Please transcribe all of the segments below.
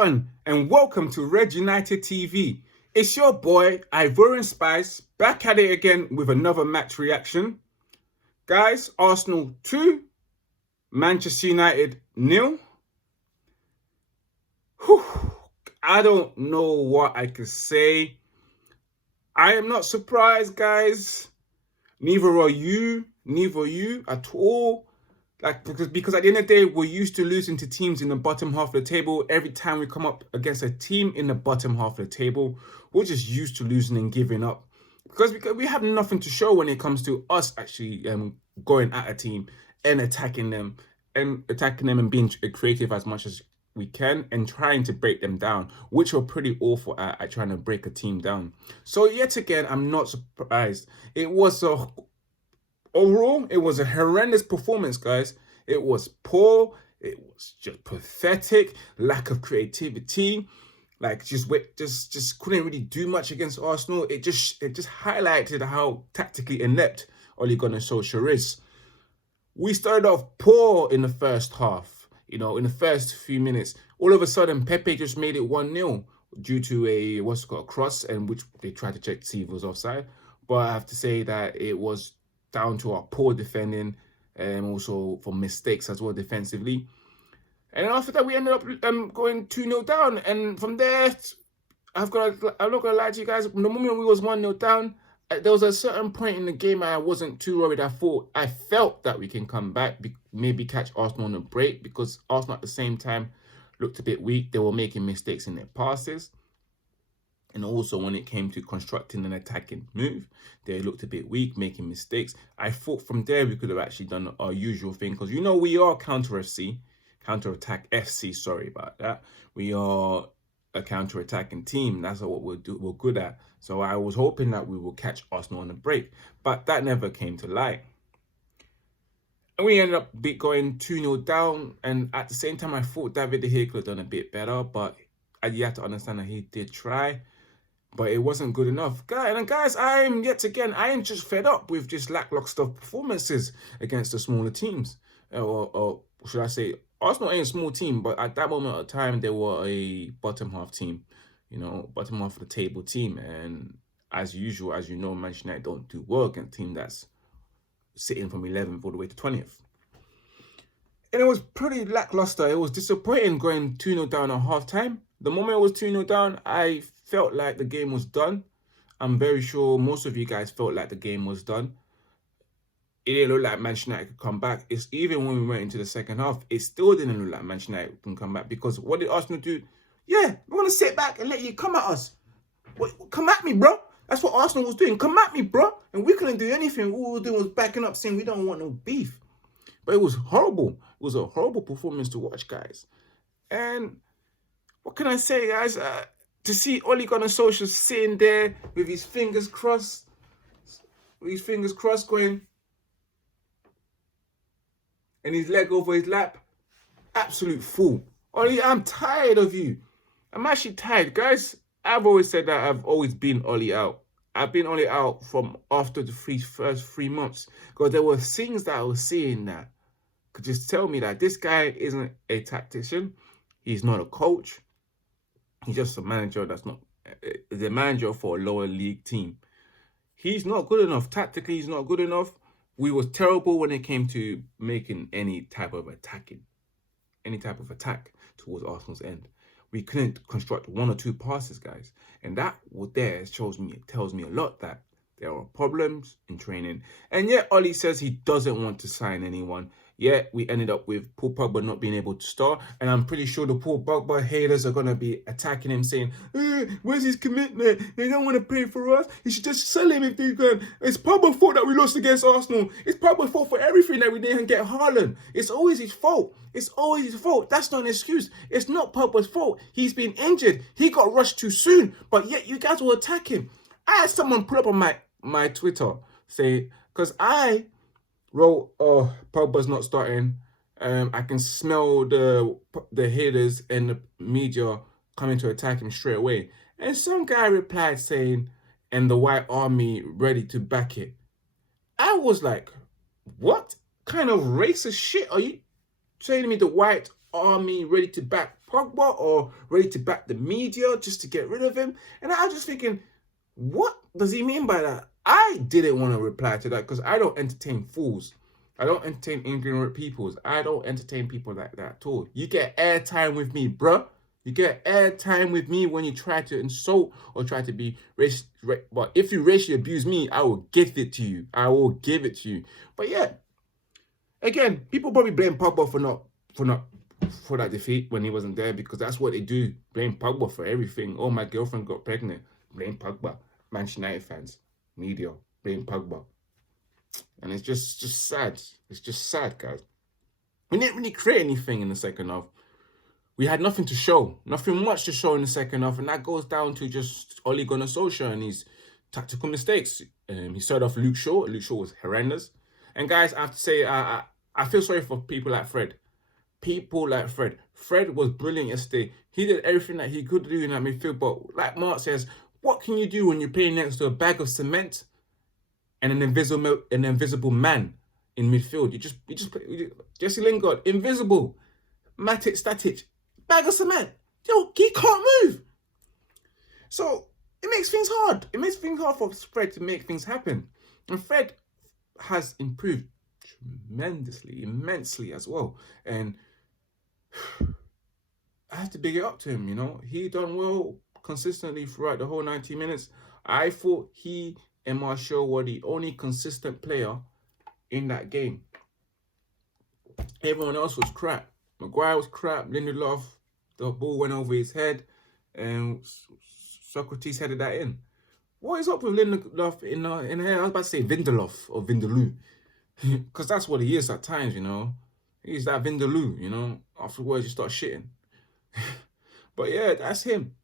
everyone, and welcome to Red United TV. It's your boy, Ivorian Spice, back at it again with another match reaction. Guys, Arsenal 2, Manchester United 0. I don't know what I could say. I am not surprised, guys. Neither are you at all. Because at the end of the day, we're used to losing to teams in the bottom half of the table. Every time we come up against a team in the bottom half of the table, we're just used to losing and giving up. Because we have nothing to show when it comes to us actually going at a team and attacking them and being creative as much as we can and trying to break them down, which we're pretty awful at trying to break a team down. So yet again, I'm not surprised. Overall, it was a horrendous performance, guys. It was poor. It was just pathetic. Lack of creativity. Just couldn't really do much against Arsenal. It just highlighted how tactically inept Ole Gunnar Solskjaer is. We started off poor in the first half. In the first few minutes, all of a sudden Pepe just made it 1-0 due to a cross, and which they tried to check to see if it was offside. But I have to say that it was down to our poor defending and also for mistakes as well defensively. And after that, we ended up going 2-0 down. And from there, I'm not going to lie to you guys, the moment we was 1-0 down, there was a certain point in the game I wasn't too worried. I felt that we can come back, maybe catch Arsenal on a break, because Arsenal at the same time looked a bit weak. They were making mistakes in their passes. And also when it came to constructing an attacking move, they looked a bit weak, making mistakes. I thought from there we could have actually done our usual thing, because we are counter-attack FC, sorry about that. We are a counter-attacking team. That's what we're good at. So I was hoping that we will catch Arsenal on a break, but that never came to light. And we ended up going 2-0 down, and at the same time I thought David De Gea could have done a bit better, but you have to understand that he did try. But it wasn't good enough. Guys, I am just fed up with just lackluster performances against the smaller teams. Or should I say, Arsenal ain't a small team, but at that moment of time, they were a bottom half team. Bottom half of the table team. And as usual, as you know, Manchester United don't do well against a team that's sitting from 11th all the way to 20th. And it was pretty lackluster. It was disappointing going 2-0 down at half-time. The moment it was 2-0 down, I felt like the game was done. I'm very sure most of you guys felt like the game was done. It didn't look like Manchester United could come back. It's even when we went into the second half, it still didn't look like Manchester United can come back, because what did Arsenal do? Yeah, we're going to sit back and let you come at us. Come at me, bro. That's what Arsenal was doing. Come at me, bro. And we couldn't do anything. All we were doing was backing up, saying we don't want no beef. But it was horrible. It was a horrible performance to watch, guys. And what can I say, guys? To see Ole Gunnar Solskjaer sitting there with his fingers crossed, going, and his leg over his lap, absolute fool. Ole, I'm tired of you. I'm actually tired, guys. I've always said that I've always been Ole out. I've been Ole out from after the first 3 months, because there were things that I was seeing that could just tell me that this guy isn't a tactician. He's not a coach. He's just a manager that's not the manager for a lower league team. He's not good enough. Tactically, he's not good enough. We were terrible when it came to making any type of attack towards Arsenal's end. We couldn't construct 1 or 2 passes, guys. And that tells me a lot that there are problems in training. And yet Ole says he doesn't want to sign anyone. Yet we ended up with Paul Pogba not being able to start. And I'm pretty sure the Paul Pogba haters are going to be attacking him, saying, where's his commitment? They don't want to pay for us. He should just sell him if they can. It's Pogba's fault that we lost against Arsenal. It's Pogba's fault for everything that we didn't get Haaland. It's always his fault. It's always his fault. That's not an excuse. It's not Pogba's fault. He's been injured. He got rushed too soon. But yet you guys will attack him. I had someone put up on my Twitter, say, because I wrote, oh, Pogba's not starting. I can smell the haters and the media coming to attack him straight away. And some guy replied saying, and the White Army ready to back it. I was like, what kind of racist shit are you saying to me? The White Army ready to back Pogba or ready to back the media just to get rid of him. And I was just thinking, what does he mean by that? I didn't want to reply to that because I don't entertain fools. I don't entertain ignorant peoples. I don't entertain people like that at all. You get airtime with me, bruh. You get airtime with me when you try to insult or try to be racist. But if you racially abuse me, I will give it to you. I will give it to you. But yeah, again, people probably blame Pogba for that defeat when he wasn't there because that's what they do. Blame Pogba for everything. Oh, my girlfriend got pregnant. Blame Pogba. Manchester United fans, media, blame Pogba. And it's just sad. It's just sad, guys. We didn't really create anything in the second half. We had nothing to show. Nothing much to show in the second half. And that goes down to just Ole Gunnar Solskjaer and his tactical mistakes. He started off Luke Shaw. Luke Shaw was horrendous. And guys, I have to say, I feel sorry for people like Fred. People like Fred. Fred was brilliant yesterday. He did everything that he could do in that midfield. But like Mark says, what can you do when you're playing next to a bag of cement and an invisible man in midfield? You just play, Jesse Lingard, invisible. Matic, static, bag of cement. Yo, he can't move. So it makes things hard. It makes things hard for Fred to make things happen. And Fred has improved tremendously, immensely as well. And I have to big it up to him, you know. He done well consistently throughout the whole 90 minutes. I thought he and Martial were the only consistent player in that game. Everyone else was crap. Maguire was crap. Lindelof, the ball went over his head, and Socrates headed that in. What is up with Lindelof in here? I was about to say Vindelof or Vindaloo, because that's what he is at times, you know. He's that Vindaloo, you know. Afterwards, you start shitting. But yeah, that's him.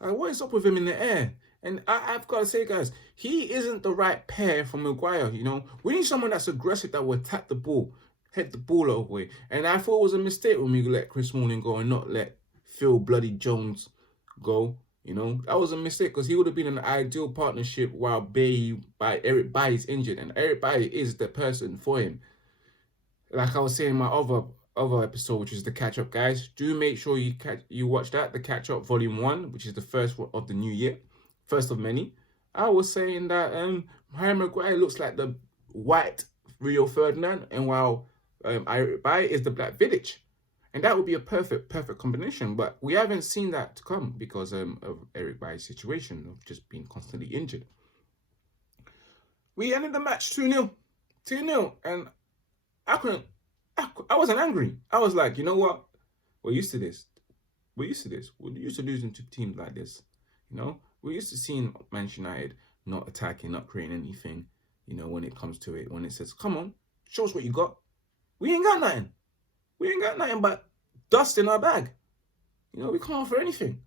Like, what is up with him in the air? And I've got to say, guys, he isn't the right pair for Maguire, you know. We need someone that's aggressive, that will attack the ball, head the ball away. And I thought it was a mistake when we let Chris Smalling go and not let Phil Bloody Jones go, you know. That was a mistake because he would have been an ideal partnership while Eric Bailly is injured. And Eric Bailly is the person for him. Like I was saying in my other episode, which is the catch-up, guys. Do make sure you watch that, the catch-up volume 1, which is the first of the new year. First of many. I was saying that Harry Maguire looks like the white Rio Ferdinand, and while Eric Bailly is the black Vidic. And that would be a perfect combination. But we haven't seen that to come because of Eric Bailly's situation of just being constantly injured. We ended the match 2-0. 2-0. And I wasn't angry. I was like, you know what? We're used to this. We're used to losing to teams like this. You know? We're used to seeing Manchester United not attacking, not creating anything, you know, when it comes to it. When it says, come on, show us what you got. We ain't got nothing. We ain't got nothing but dust in our bag. You know, we can't offer anything.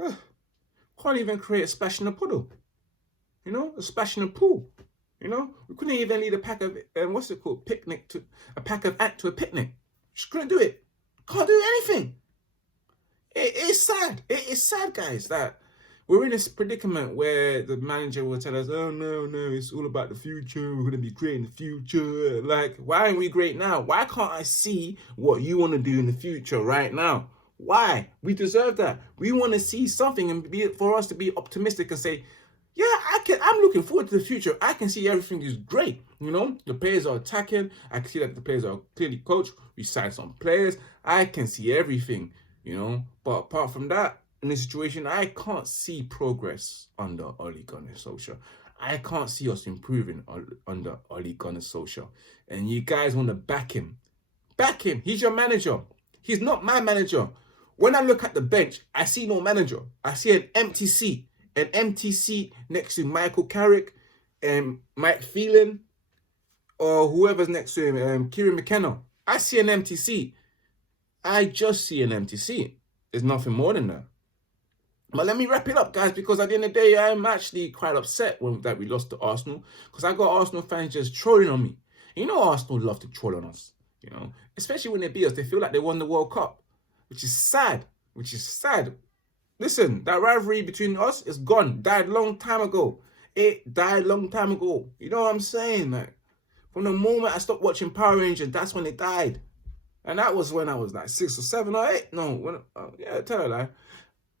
Can't even create a splash in a puddle. You know, a splash in a pool. You know, we couldn't even lead a pack of, a pack of ant to a picnic. Just couldn't do it. Can't do anything. It is sad. It is sad, guys, that we're in this predicament where the manager will tell us, oh, no, it's all about the future. We're going to be great in the future. Like, why aren't we great now? Why can't I see what you want to do in the future right now? Why? We deserve that. We want to see something and for us to be optimistic and say, yeah, I'm looking forward to the future. I can see everything is great. You know, the players are attacking. I can see that the players are clearly coached. We signed some players. I can see everything, you know. But apart from that, in this situation, I can't see progress under Ole Gunnar Solskjaer. I can't see us improving under Ole Gunnar Solskjaer. And you guys want to back him. Back him. He's your manager. He's not my manager. When I look at the bench, I see no manager. I see an empty seat. An empty seat next to Michael Carrick and Mike Phelan or whoever's next to him, Kieran McKenna. I see an empty seat. I just see an empty seat. There's nothing more than that. But let me wrap it up, guys, because at the end of the day, I'm actually quite upset that we lost to Arsenal because I got Arsenal fans just trolling on me. You know Arsenal love to troll on us, you know, especially when they beat us. They feel like they won the World Cup, which is sad, Listen, that rivalry between us is gone. Died long time ago. It died long time ago. You know what I'm saying? Like, from the moment I stopped watching Power Rangers, that's when it died. And that was when I was like 6 or 7 or 8. No, when tell a lie.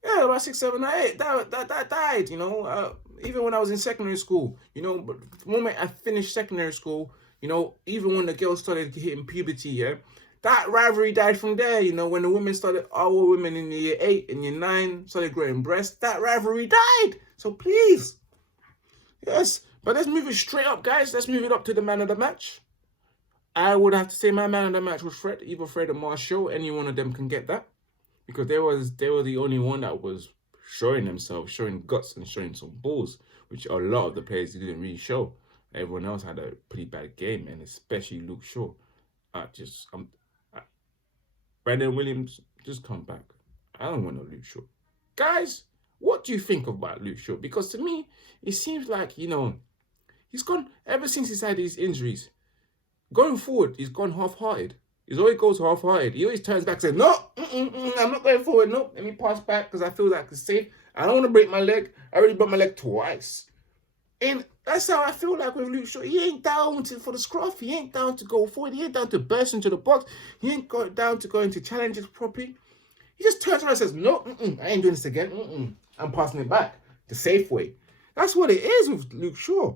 Yeah, about 6, 7 or 8. That died, you know. Even when I was in secondary school, you know, but the moment I finished secondary school, you know, even when the girls started hitting puberty, yeah, that rivalry died from there. You know, when the women started, our women in year 8 and year 9 started growing breasts, that rivalry died. So please, yes. But let's move it straight up, guys. Let's move it up to the man of the match. I would have to say my man of the match was Fred, either Fred or Marshall. Any one of them can get that, because they were the only one that was showing themselves, showing guts and showing some balls, which a lot of the players didn't really show. Everyone else had a pretty bad game, and especially Luke Shaw. Brandon Williams, just come back. I don't want no Luke Shaw. Guys, what do you think about Luke Shaw? Because to me, it seems like, you know, he's gone, ever since he's had these injuries, going forward, he's gone half-hearted. He always goes half-hearted. He always turns back and says, no, I'm not going forward. No, let me pass back because I feel like it's safe. I don't want to break my leg. I already broke my leg twice. And that's how I feel like with Luke Shaw. He ain't down for the scruff. He ain't down to go forward. He ain't down to burst into the box. He ain't down to go into challenges properly. He just turns around and says, no, I ain't doing this again. I'm passing it back the safe way. That's what it is with Luke Shaw.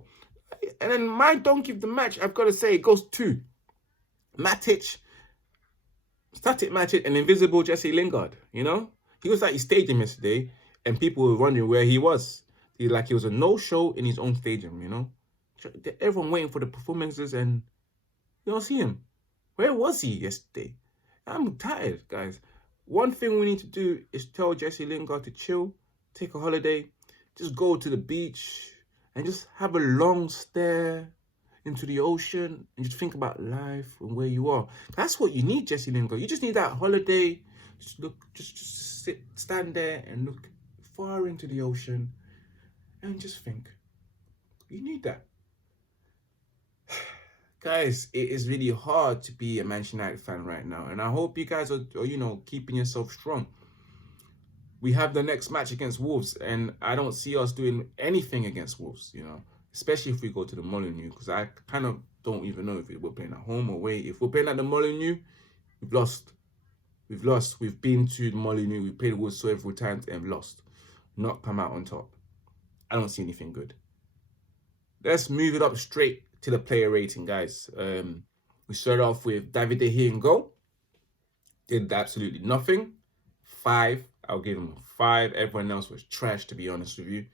And then my donkey of the match, I've got to say, it goes to Matic, static Matic, and invisible Jesse Lingard. You know, he was at his stadium yesterday, and people were wondering where he was. He was a no-show in his own stadium. You know, everyone waiting for the performances, and you don't see him. Where was he yesterday? I'm tired, guys. One thing we need to do is tell Jesse Lingard to chill, take a holiday, just go to the beach, and just have a long stare into the ocean and just think about life and where you are. That's what you need, Jesse Lingard. You just need that holiday. Just look, just sit, stand there and look far into the ocean and just think. You need that. Guys, it is really hard to be a Manchester United fan right now, and I hope you guys are, you know, keeping yourself strong. We have the next match against Wolves, and I don't see us doing anything against Wolves, you know, especially if we go to the Molineux, because I kind of don't even know if we're playing at home or away. If we're playing at the Molineux, we've lost. We've lost. We've been to the Molineux. We've played Wolves several times and lost. Not come out on top. I don't see anything good. Let's move it up straight to the player rating, guys. We started off with David De Gea in goal. Did absolutely nothing. 5. I'll give him a 5. Everyone else was trash, to be honest with you.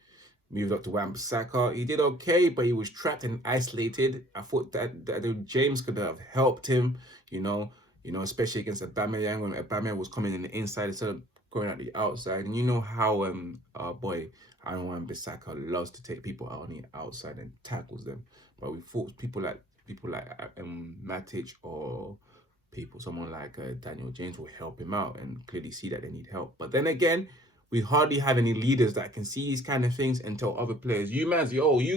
Moved up to Wan-Bissaka. He did okay, but he was trapped and isolated. I thought that James could have helped him, you know, especially against Aubameyang, when Aubameyang was coming in the inside instead of going out the outside. And you know how our boy Wan-Bissaka loves to take people out on the outside and tackles them. But we thought people like Matic or someone like Daniel James will help him out and clearly see that they need help. But then again, we hardly have any leaders that can see these kind of things and tell other players, you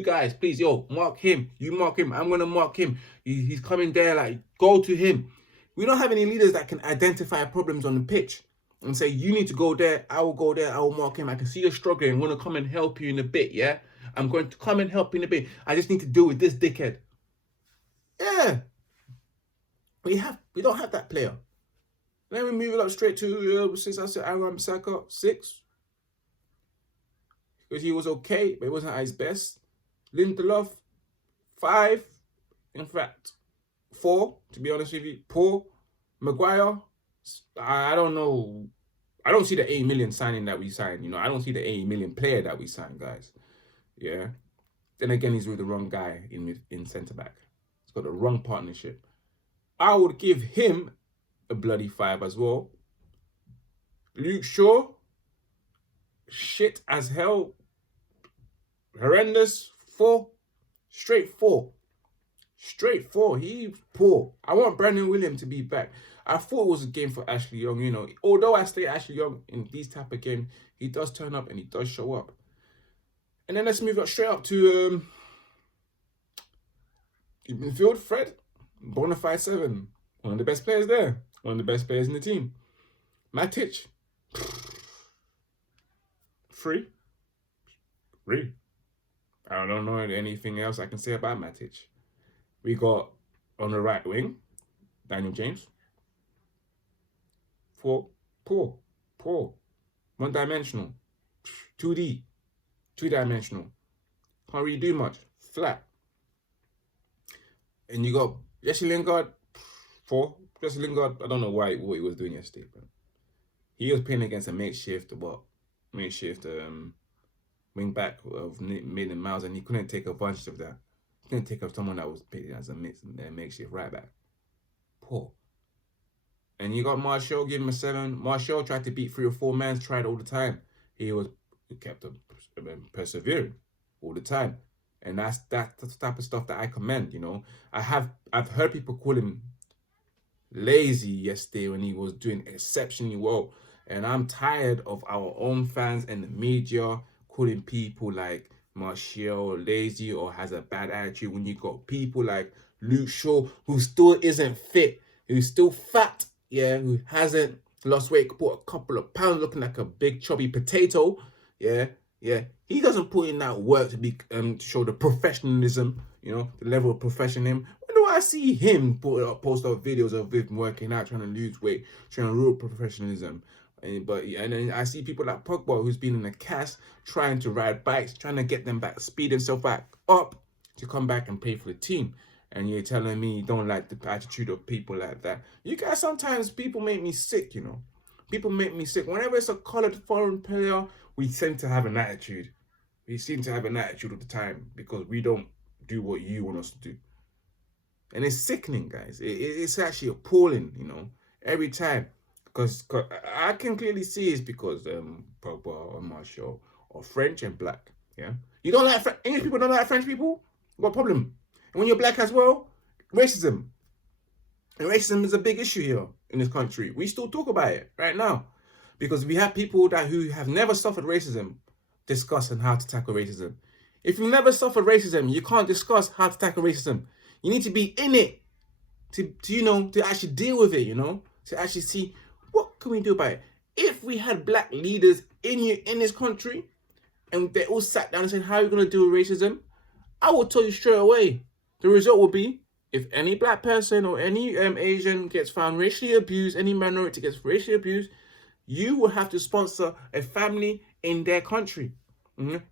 guys, please, mark him. You mark him. I'm going to mark him. He's coming there, like, go to him. We don't have any leaders that can identify problems on the pitch and say, you need to go there. I will go there. I will mark him. I can see you're struggling. I'm going to come and help you in a bit, yeah? I'm going to come and help you in a bit. I just need to deal with this dickhead. Yeah. We don't have that player. Then we move it up straight to, since I said Wan-Bissaka, 6. Because he was okay, but he wasn't at his best. Lindelof, 5. In fact, 4, to be honest with you. Poor. Maguire, I don't know. I don't see the 80 million signing that we signed. You know, I don't see the 80 million player that we signed, guys. Yeah. Then again, he's with the wrong guy in centre-back. He's got the wrong partnership. I would give him a bloody 5 as well. Luke Shaw, shit as hell. Horrendous, 4. Straight 4. Straight 4. He's poor. I want Brandon Williams to be back. I thought it was a game for Ashley Young, you know. Although I stay Ashley Young in these type of games, he does turn up and he does show up. And then let's move up straight up to midfield, Fred. Bonafide 7. One of the best players there. One of the best players in the team. Matic. 3. I don't know anything else I can say about Matic. We got on the right wing, Daniel James. Poor. One-dimensional. 2D. Two-dimensional. Can't really do much. Flat. And you got Jesse Lingard. 4. Jesse Lingard, I don't know what he was doing yesterday, bro. He was playing against a makeshift wing back of Maitland Miles, and he couldn't take advantage of that. He couldn't take up someone that was playing as a makeshift right back. Poor. And you got Martial, give him a 7. Martial tried to beat 3 or 4 men, tried all the time. He kept persevering all the time. And that's the type of stuff that I commend, you know. I've heard people call him lazy yesterday when he was doing exceptionally well. And I'm tired of our own fans and the media calling people like Martial lazy or has a bad attitude when you got people like Luke Shaw who still isn't fit, who's still fat, yeah, who hasn't lost weight, put a couple of pounds, looking like a big chubby potato, yeah. He doesn't put in that work to show the professionalism, you know, the level of professionalism. When do I see him post up videos of him working out, trying to lose weight, showing real professionalism? And then I see people like Pogba, who's been in a cast, trying to ride bikes, trying to get them back, speed himself back up to come back and play for the team. And you're telling me you don't like the attitude of people like that. You guys, sometimes people make me sick, you know. People make me sick. Whenever it's a coloured foreign player, we seem to have an attitude. We seem to have an attitude all the time because we don't do what you want us to do. And it's sickening, guys. It's actually appalling, you know, every time. Because I can clearly see it's because Pogba or Martial are French and black, yeah? You don't like English people, don't like French people? What problem? And when you're black as well, racism. And racism is a big issue here in this country. We still talk about it right now. Because we have people who have never suffered racism discussing how to tackle racism. If you've never suffered racism, you can't discuss how to tackle racism. You need to be in it to actually deal with it, you know? To actually see what can we do about it. If we had black leaders in this country and they all sat down and said, how are you going to deal with racism? I will tell you straight away. The result will be, if any black person or any Asian gets found racially abused, any minority gets racially abused, you will have to sponsor a family in their country.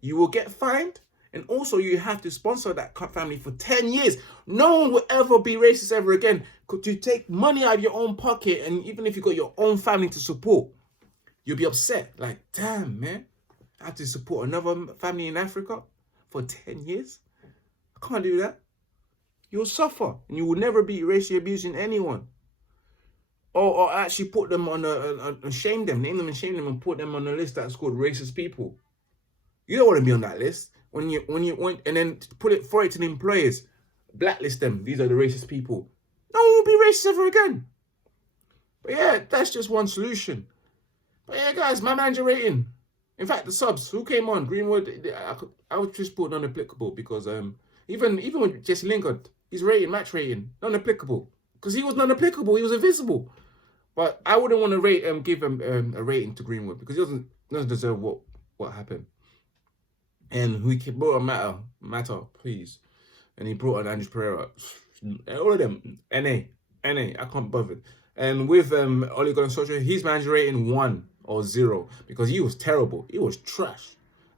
You will get fined, and also you have to sponsor that family for 10 years. No one will ever be racist ever again. Could you take money out of your own pocket, and even if you got your own family to support, you'll be upset. Like, damn, man, I have to support another family in Africa for 10 years? I can't do that. You'll suffer, and you will never be racially abusing anyone. Or actually put them on and shame them, name them and shame them, and put them on a list that's called racist people. You don't want to be on that list. When you want, and then throw it to the employers, blacklist them. These are the racist people. No one will be racist ever again. But yeah, that's just one solution. But yeah, guys, my manager rating. In fact, the subs who came on Greenwood, I would just put non-applicable because even with Jesse Lingard, his match rating non-applicable because he was non-applicable. He was invisible. But I wouldn't want to give him a rating to Greenwood because he doesn't deserve what happened. And we brought a matter, please. And he brought an Andrews Pereira. All of them, NA, I can't bother. And with Ole Gunnar Solskjaer, his manager rating 1 or 0 because he was terrible. He was trash.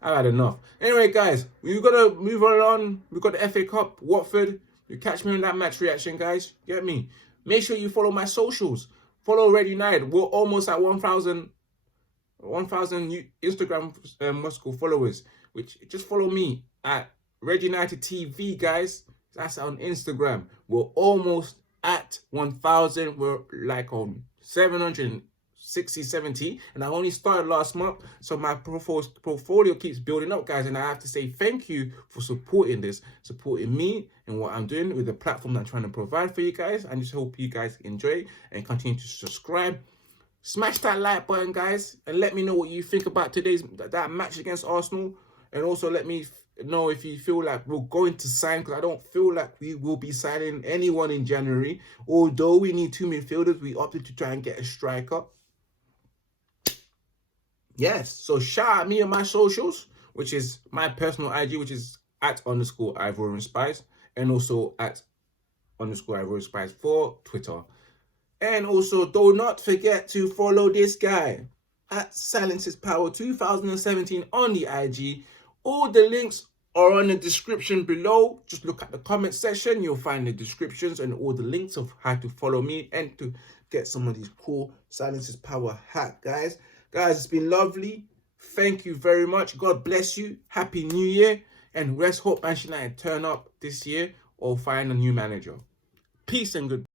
I had enough. Anyway, guys, we've got to move on. We've got the FA Cup, Watford. You catch me on that match reaction, guys. Get me? Make sure you follow my socials. Follow Red United. We're almost at 1,000 Instagram followers. Which just follow me at Red United TV, guys. That's on Instagram. We're almost at 1,000. We're like on 760, 70. And I only started last month. So my portfolio keeps building up, guys. And I have to say thank you for supporting this, supporting me and what I'm doing with the platform that I'm trying to provide for you guys. I just hope you guys enjoy and continue to subscribe. Smash that like button, guys. And let me know what you think about that match against Arsenal. And also let me know if you feel like we're going to sign, because I don't feel like we will be signing anyone in January. Although we need 2 midfielders, we opted to try and get a striker. Yes, so shout out me on my socials, which is my personal IG, which is @_Ivorian Spice, and also @_Ivorian Spice for Twitter. And also, do not forget to follow this guy at Silences Power 2017 on the IG. All the links are on the description below. Just look at the comment section. You'll find the descriptions and all the links of how to follow me and to get some of these cool Silences Power hat, guys. Guys, it's been lovely. Thank you very much. God bless you. Happy New Year. And let's hope Manchester United turn up this year or find a new manager. Peace and good.